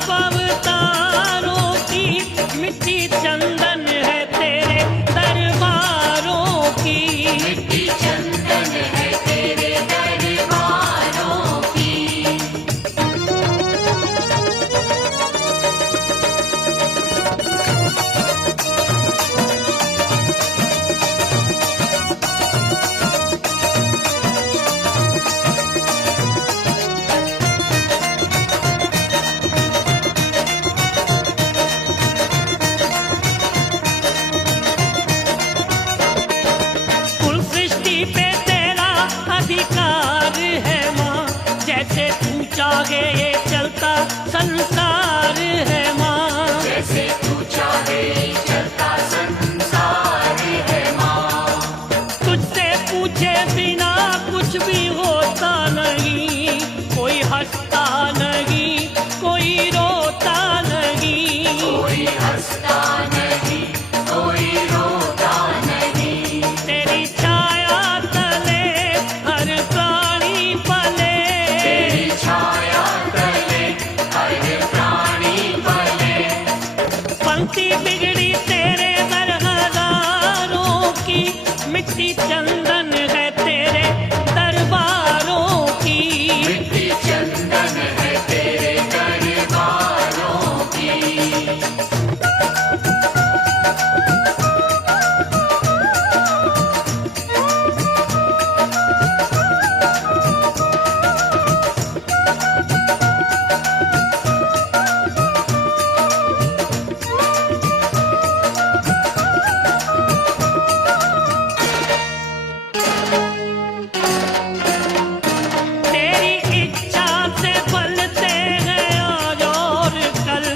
सब अवतारों की मिट्टी चंदन है तेरे दरबारों की। मिट्टी चंदन है तेरे दरबारों की। कुल सृष्टि पे तेरा अधिकार है माँ, जैसे तू चाहे ये चलता संसार है माँ। जैसे तू चाहे चलता संसार है माँ। तुझसे पूछे बिना कुछ भी होता नहीं, कोई हंसता नहीं, कोई रोता नहीं। कोई हंसता नहीं, कोई रोता नहीं। तेरी छाया तले हर प्राणी पले। तेरी छाया तले हर प्राणी पले। पंक्ति बिगड़ी तेरे दर हजारों की, मिट्टी चंदन है तेरे दरबारों की। मिट्टी चंदन है तेरे दरबारों की। तेरी इच्छा से फलते हैं आज और कल,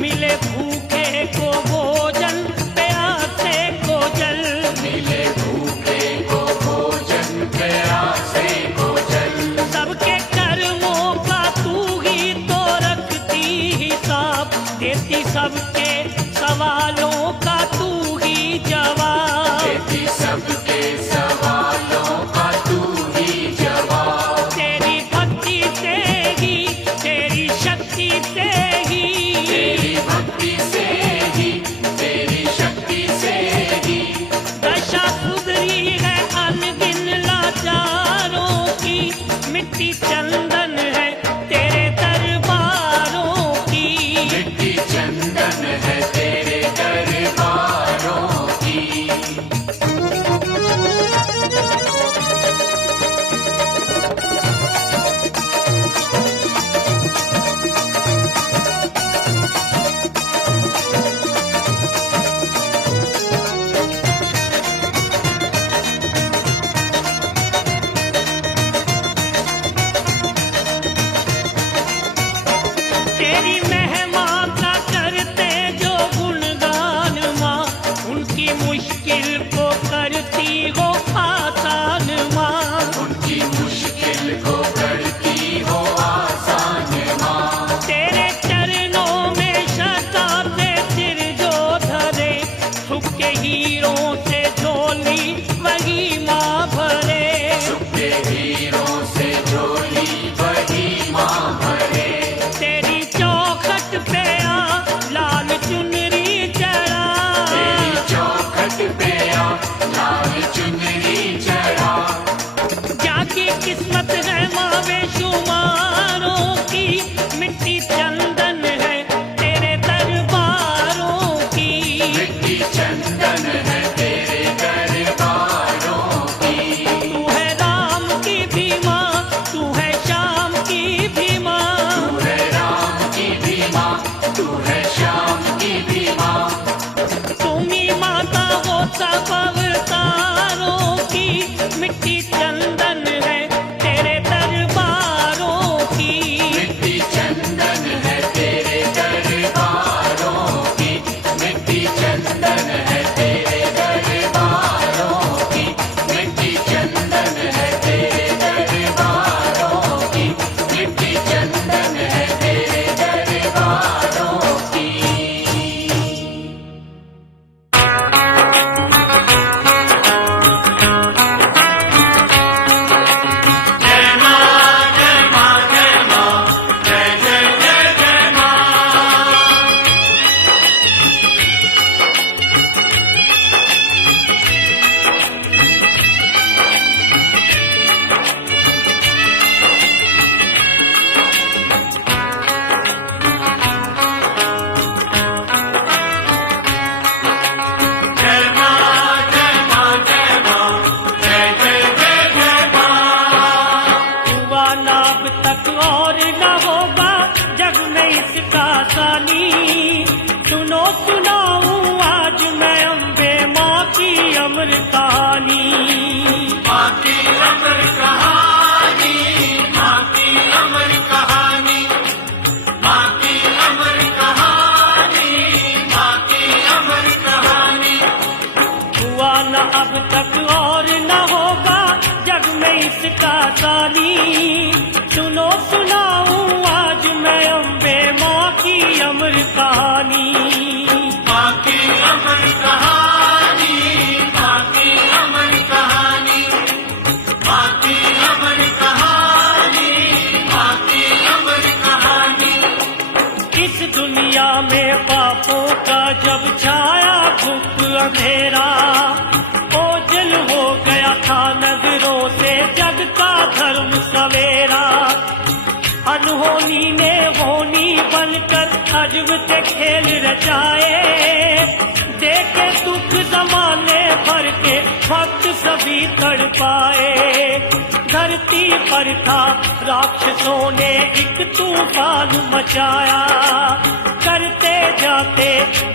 मिले भूखे को भोजन, प्यासे को जल। मिले भूखे को भोजन, प्यासे को जल। सबके कर्मों का तू ही तो रखती हिसाब, देती सबके सवालों का तू ही जवाब। देती सबके सवालों का तू ही जवाब। तेरी भक्ति से ही, तेरी शक्ति से ही, तेरी भक्ति से ही, तेरी शक्ति से ही दशा सुधरी है अनगिन लाचारों की। मिट्टी चंदन है तेरे दरबारों की। मिट्टी चंदन है तेरे दरबारों की। गजब के खेल रचाए, देखे दुख जमाने भर के भक्त सभी तड़पाए। धरती पर था राक्षसों ने एक तूफान मचाया, करते जाते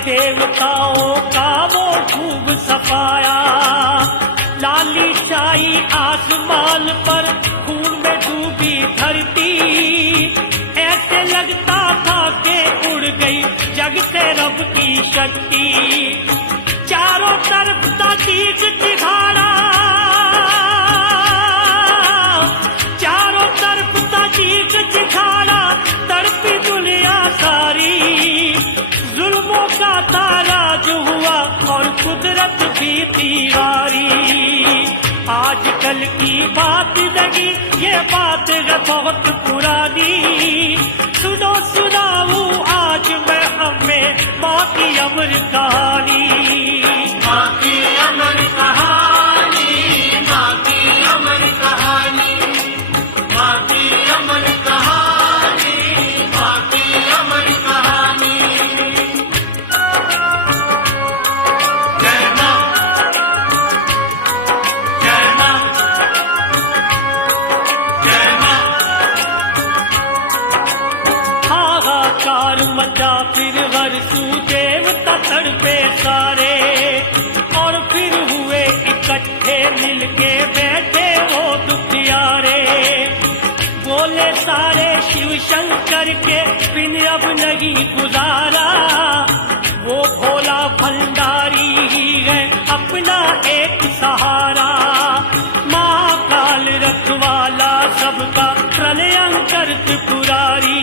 देवताओं का वो खूब सफाया। लाली छाई आसमान पर, खून में डूबी धरती, ऐसे लगता था कि उड़ गई जग से रब की शक्ति। चारों तरफ था चीख चिहाड़ा, चारों तरफ था चीख चिहाड़ा, तड़पी दुनिया सारी। जुल्मों का था राज हुआ और कुदरत भी दीवारी। आजकल की बात लगी ये बात है बहुत पुरानी, सुनो सुनाऊं आज मैं हमें माँ की अमर कहानी। माँ की अमर कहानी, माँ की अमर कहानी, माँ की अमर कहानी, माँ की अमर कहानी। जय माँ, जय माँ, जय माँ। हाहाकार मचा फिर वरसू देवता तड़पे सारे, और फिर हुए इकट्ठे मिलके बैठे वो दुखियारे। बोले सारे शिव शंकर के बिन अब नहीं गुजारा, वो भोला भंडारी ही है अपना एक सहारा। महाकाल रखवाला सबका प्रलयंकर त्रिपुरारी,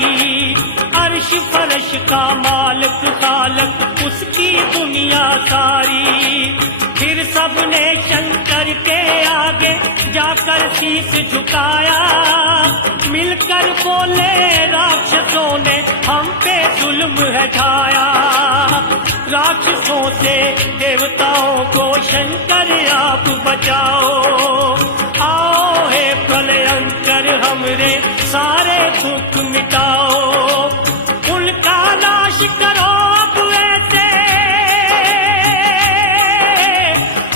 अर्श फरश का मालक खालक उसकी दुनिया सारी। फिर सबने शंकर के आगे जाकर शीश झुकाया, मिलकर बोले राक्षसों ने हम पे जुल्म है ढाया। राक्षसों से देवताओं को शंकर आप बचाओ, आओ हे प्रलयंकर हमरे सारे दुख मिटाओ। उनका नाश करो अब ऐसे,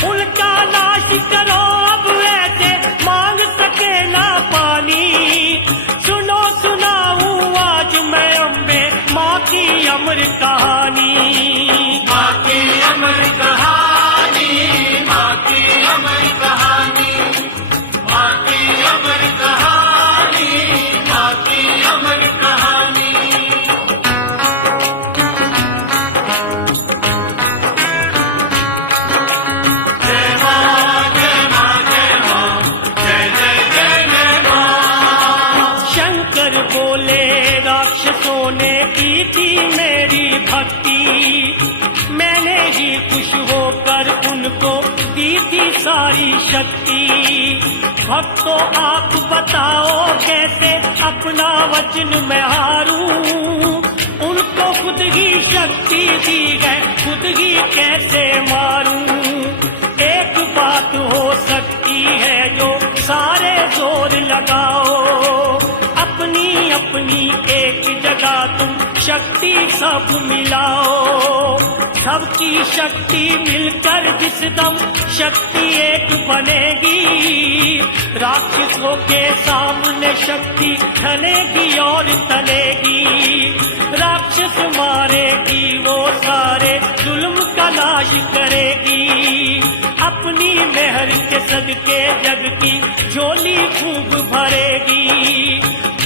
उनका नाश करो अब ऐसे, मांग सके ना पानी। सुनो सुनाऊं आज मैं अम्बे माँ की अमर कहानी। माँ की अमर कहानी, माँ की अमर कहानी, माँ की अमर कहानी, माँ की अमर कहानी। जय माँ, जय माँ, जय माँ, जय जय जय जय माँ। शंकर बोले राक्षसों ने की थी मेरी भक्ति, मैंने ही खुश होकर उनको दी थी सारी शक्ति। भक्तों आप बताओ कैसे अपना वचन मैं हारूं, उनको खुद ही शक्ति दी है खुद ही कैसे मारूं। एक बात हो सकती है जो सारे जोर लगाओ, अपनी अपनी एक जगह तुम शक्ति सब मिलाओ। सबकी शक्ति मिलकर जिस दम शक्ति एक बनेगी, राक्षसों के सामने शक्ति ढलेगी और तलेगी। राक्षस मारेगी वो सारे, जुल्म का नाश करेगी। अपनी मेहर के सदके जग की झोली खूब भरेगी।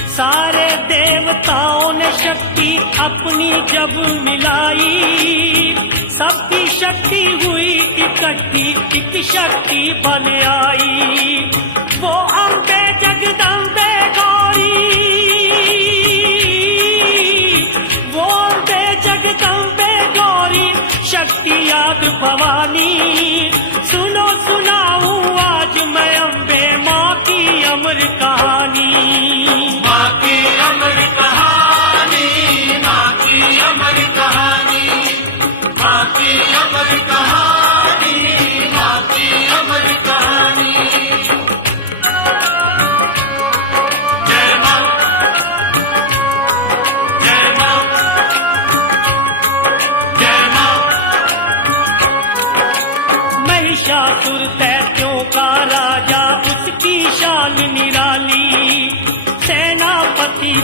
सारे देवताओं ने शक्ति अपनी जब मिलाई, सबकी शक्ति हुई इकट्ठी एक शक्ति बन आई। वो अम्बे जगदम्बे गौरी, वो अम्बे जगदम्बे गौरी, शक्ति याद भवानी। सुनो सुनाऊं आज मैं अम्बे माँ की अमर कहानी। माँ की अमर कहानी, माँ की अमर कहानी, माँ की अमर कहानी, माँ की अमर कहानी। जय माँ, जय माँ,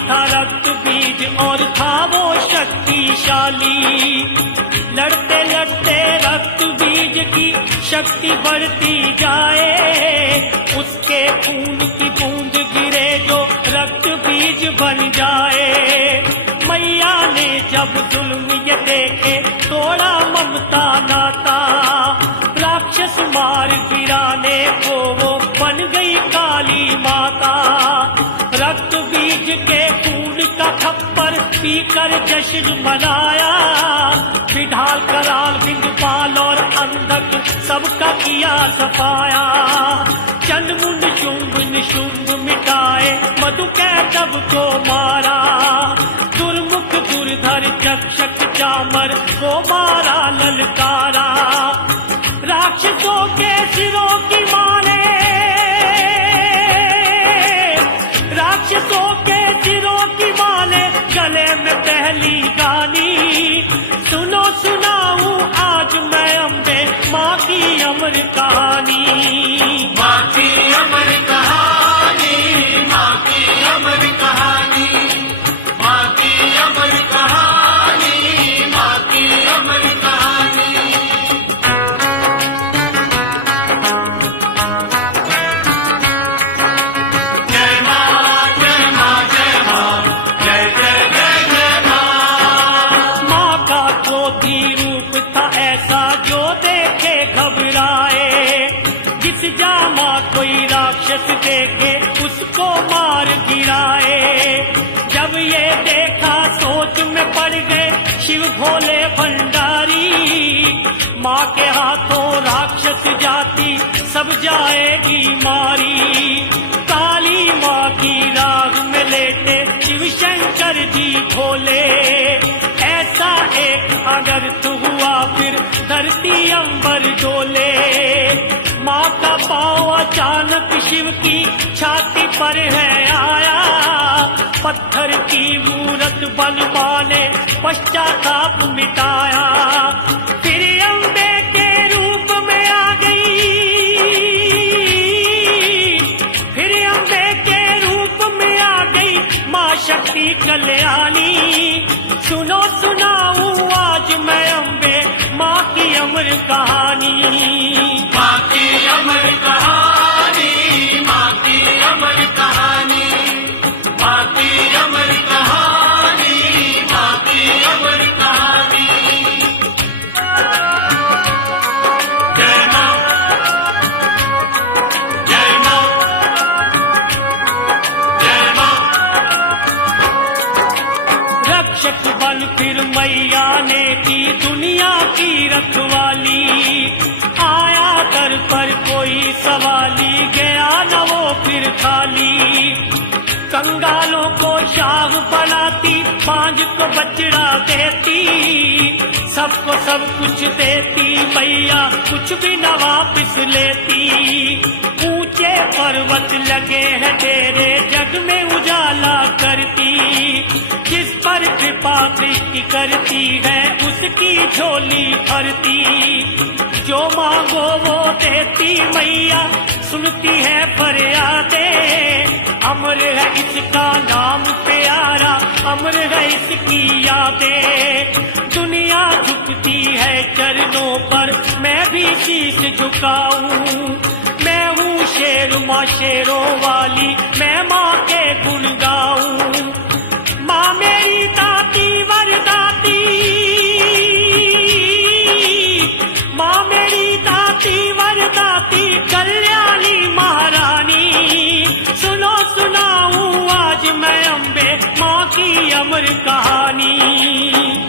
था रक्त बीज और था वो शक्तिशाली। लड़ते लड़ते रक्त बीज की शक्ति बढ़ती जाए, उसके खून की बूंद गिरे जो रक्त बीज बन जाए। मैया ने जब जुल्म ये देखे तोड़ा ममता नाता, राक्षस मार गिराने को वो बन गई काली माता। रक्त बीज के खून का खप्पर पीकर जश्न मनाया, विढाल कराल बिंदपाल और अंधक सबका किया सफाया। चंड मुंड शुंभ निशुंभ मिटाए, मधु कैटभ को मारा। दुर्मुख दुर्धर चक्षक चामर को मारा ललकारा। राक्षसों के सिरों की माले, राक्षसों के सिरों की माले गले में पहली गानी। सुनो सुनाऊं आज मैं अम्बे माँ की अमर कहानी। माँ की अमर कहानी, माँ की अमर कहानी, माँ की अमर कहानी, माँ की अमर कहानी। जय माँ, जय माँ, जय माँ, जय जय जय जय माँ। माँ का क्रोधी रूप था ऐसा जो देखे घबराए, जिस जामा कोई राक्षस देखे उसको मार गिराए। जब ये देखा सोच में पड़ गए शिव भोले भंडारी, माँ के हाथों राक्षस जाति सब जाएगी मारी। काली माँ की राग में लेटे शिव शंकर जी भोले, ऐसा एक अनर्थ हुआ फिर धरती अंबर डोले। माँ का पाँव अचानक शिव की छाती पर है आया, पत्थर की मूरत बन ने पश्चाताप मिटाया। फिर अम्बे के रूप में आ गई, फिर अम्बे के रूप में आ गई माँ शक्ति कल्याणी। सुनो सुनाऊं आज मैं अम्बे माँ की अमर कहानी। माँ की अमर कहानी, माँ की अमर कहानी, माँ की अमर कहानी, माँ की अमर कहानी। जय माँ, जय माँ, जय माँ। रक्षक बन फिर मैया ने की दुनिया की रखवाली। आया दर पर कोई सवाली, गया न वो फिर खाली। कंगालों को शाह बनाती, पांच को बचड़ा देती, सबको सब कुछ देती मैया, कुछ भी न वापस लेती। ऊंचे पर्वत लगे हैं तेरे जग में उजाला करती, जिस पर कृपा दृष्टि करती है उसकी झोली भरती। जो मांगो वो देती मैया, सुनती है फरियादें। अमर है इसका नाम प्यारा, अमर है इसकी यादें। दुनिया झुकती है चरणों पर, मैं भी शीश झुकाऊं। मैं हूँ शेर माँ शेरों वाली, मैं माँ के गुण गाऊं। माँ मेरी दाती वरदाती, माँ मेरी दाती वरदाती, कल्याणी महारानी। सुनो सुनाऊं आज मैं अम्बे माँ की अमर कहानी।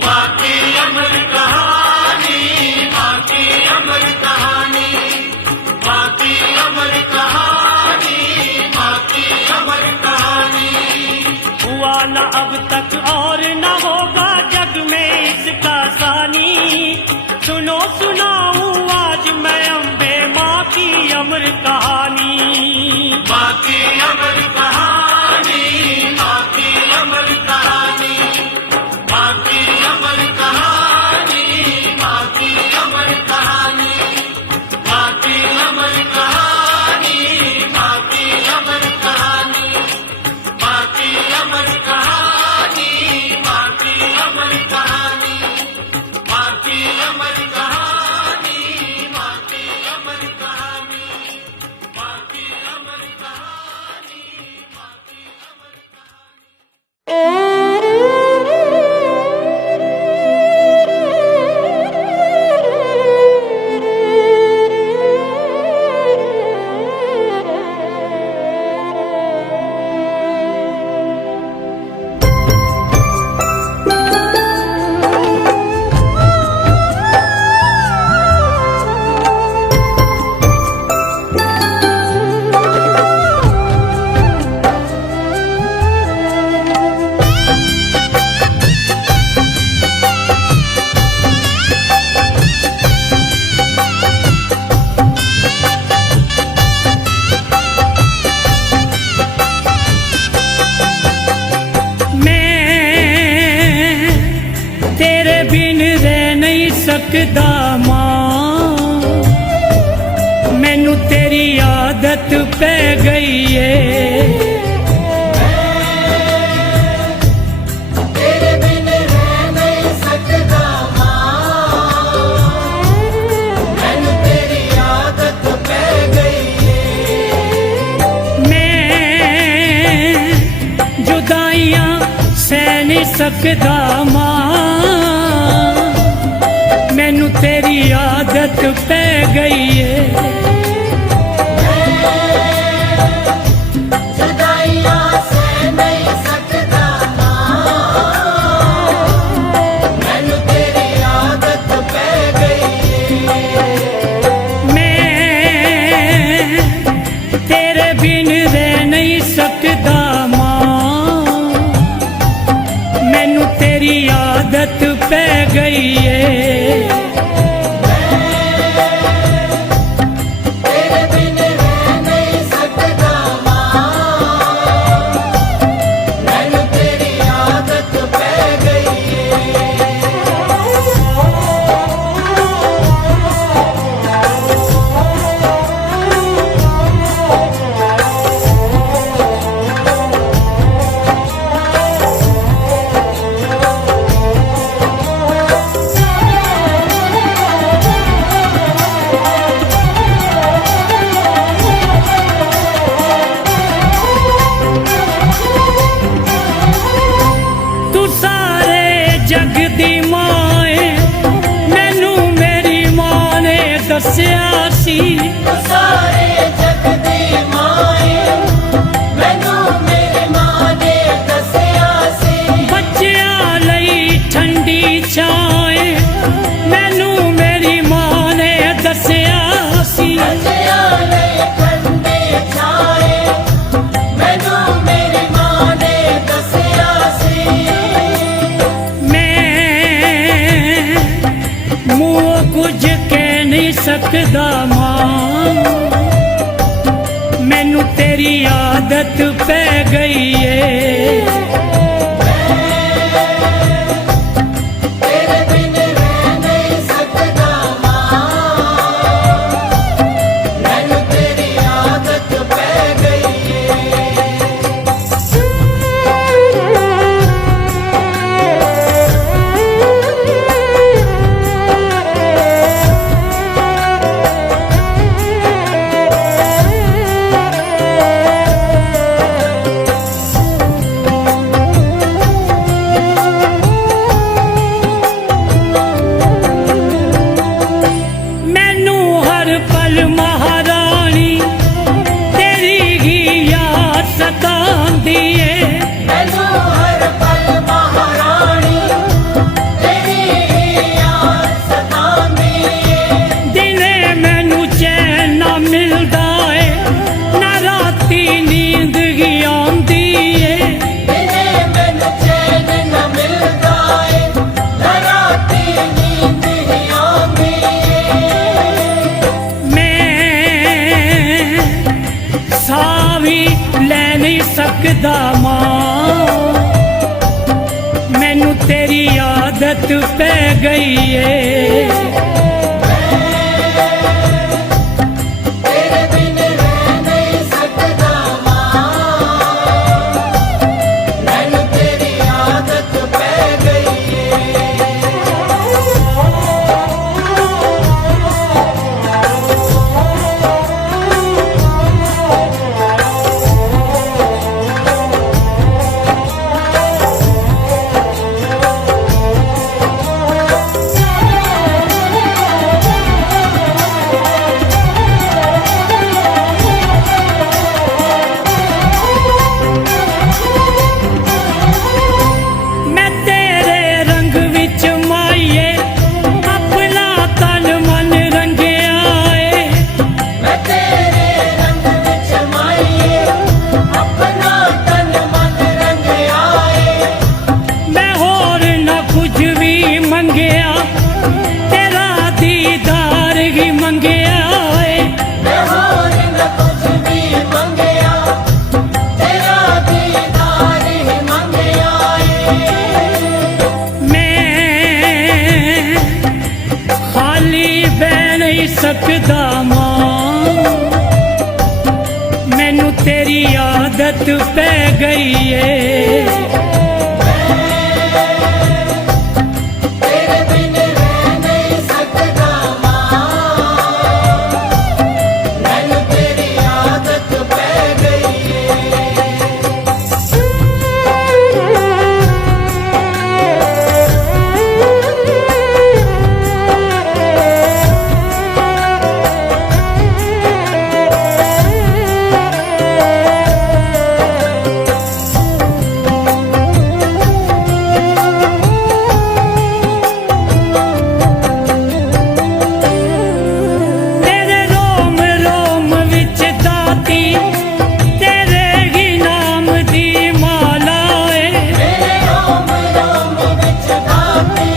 माँ की अमर कहानी, माँ की अमर कहानी, माँ की अमर कहानी, माँ की अमर कहानी। हुआ न अब तक और न होगा जग में इसका सानी। सुनो सुनाऊं आज मैं अम्बे माँ की अमर कहानी। माँ की अमर कहानी, माँ की अमर कहानी, माँ की अमर कहानी, माँ की अमर कहानी, माँ की अमर कहानी, ਸਕਦਾ ਮਾਂ, ਮੈਨੂੰ ਤੇਰੀ ਆਦਤ ਪੈ ਗਈ ਏ। ਤੇਰੇ ਬਿਨ ਰਹਿ ਨਹੀਂ ਸਕਦਾ ਮਾਂ, ਮੈਨੂੰ ਤੇਰੀ ਆਦਤ ਪੈ ਗਈ ਏ। ਮੈਂ ਜੁਦਾਈਆਂ ਸਹਿ ਨਹੀਂ ਸਕਦਾ ਮਾਂ, ਮੈਨੂੰ ਤੇਰੀ ਆਦਤ ਪੈ ਗਈ ਏ। ਜੁਦਾਈਆਂ ਸਹਿ ਨਹੀਂ ਸਕਦਾ ਮਾਂ, ਮੈਨੂੰ ਤੇਰੀ ਆਦਤ ਪੈ ਗਈ ਏ। ਮੈਂ ਤੇਰੇ ਬਿਨ ਰਹਿ ਨਹੀਂ ਸਕਦਾ ਮਾਂ, ਮੈਨੂੰ ਤੇਰੀ ਆਦਤ ਪੈ ਗਈ ਏ। ਤੇਰੇ ਬਿਨ ਰਹਿ ਨਹੀਂ ਸਕਦਾ ਮਾਂ, ਮੈਨੂੰ ਤੇਰੀ ਆਦਤ ਪੈ ਗਈ ਏ। ਤੂੰ ਸਾਰੇ ਜਗ ਦੀ ਮਾਂ ਏ, ਮੈਨੂੰ ਮੇਰੀ ਮਾਂ ਨੇ ਦੱਸਿਆ ਸੀ। ਸਾਰੇ ਜਗ ਦੀ ਮਾਂ ਏ, ਮੈਨੂੰ ਮੇਰੀ ਮਾਂ ਨੇ ਦੱਸਿਆ ਸੀ। ਬੱਚਿਆਂ ਲਈ ਠੰਡੀ ਛਾਂ ਏ, ਮੈਨੂੰ ਮੇਰੀ ਮਾਂ ਨੇ ਦੱਸਿਆ ਸੀ। ਬੱਚਿਆਂ ਲਈ ਠੰਡੀ ਛਾਂ ਏ, ਮੈਨੂੰ ਮੇਰੀ ਮਾਂ ਨੇ ਦੱਸਿਆ ਸੀ। ਮੈਂ ਮੂੰਹੋਂ ਕੁਝ ਕਹਿ ਨਹੀਂ ਸਕਦਾ ਮਾਂ, ਮੈਨੂੰ ਤੇਰੀ ਆਦਤ ਪੈ ਗਈ ਏ। ਤੇਰੇ ਬਿਨ ਰਹਿ ਨਹੀਂ ਸਕਦਾ ਮਾਂ, ਮੈਨੂੰ ਤੇਰੀ ਆਦਤ ਪੈ ਗਈ ਏ। ਮੈਨੂੰ ਹਰ ਪਲ ਮਹਾਰਾਣੀ ਤੇਰੀ ਹੀ ਯਾਦ ਸਤਾਉਂਦੀ ਏ। ਮੈਨੂੰ ਹਰ ਪਲ ਮਹਾਰਾਣੀ ਤੇਰੀ ਯਾਦ ਸਤਾਉਂਦੀ ਏ। ਦਿਨੇ ਮੈਨੂੰ ਚੈਨ ਨਾ ਮਿਲਦਾ ਏ, ਨਾ ਰਾਤੀ ਨੀਂਦ ਹੀ ਆਉਂਦੀ ਏ। ਦਿਨੇ ਮੈਨੂੰ ਚੈਨ ਨਾ ਮਿਲਦਾ ਏ, ਨਾ ਰਾਤੀ ਨੀਂਦ ਹੀ ਆਉਂਦੀ ਏ। ਮੈਂ ਸਾਹ ਵੀ ਲੈ ਨਹੀਂ ਸਕਦਾ ਮਾਂ, ਮੈਨੂੰ ਤੇਰੀ ਆਦਤ ਪੈ ਗਈ ਏ। ਤੇਰੇ ਬਿਨ ਰਹਿ ਨਹੀਂ ਸਕਦਾ ਮਾਂ, ਮੈਨੂੰ ਤੇਰੀ ਆਦਤ ਪੈ ਗਈ ਏ। तेरी आदत पै गई है तेरे बिन रह नहीं सकता मां मैनू तेरी आदत पै गई तेरे रोम रोम विच दाती तेरे ही नाम दी माला है मेरे रोम रोम विच दाती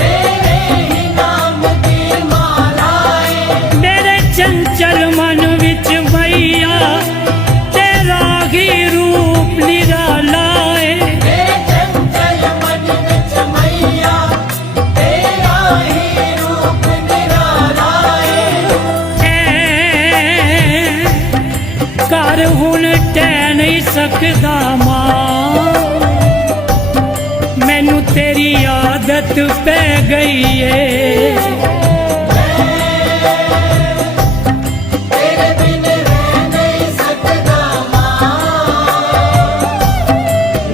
तेरे ही नाम दी माला है मेरे चंचल मन विच मैया तेरा ही रूप निराला है मेरे चंचल मन विच मैया तेरा ही रूप निराला है कर हुन टै नहीं सकदा मां मैनू तेरी आदत पै गई है तेरे बिन रह नहीं सकता मां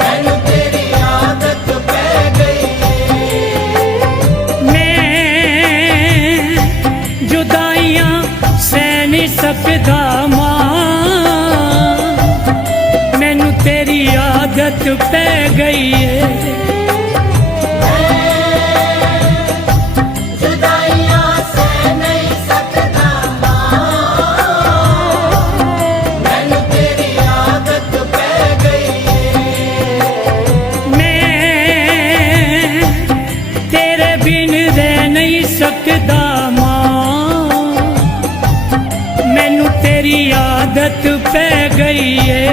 मैनू तेरी आदत पै गई मैं जुदाइयां सह नहीं सकदा मां मैनू तेरी आदत पै गई है जुदाइयां सह नहीं सकता मां मैनू तेरी आदत पै गई मैं तेरे बिन रह नहीं सकदा मां मैनू तेरी आदत पै गई है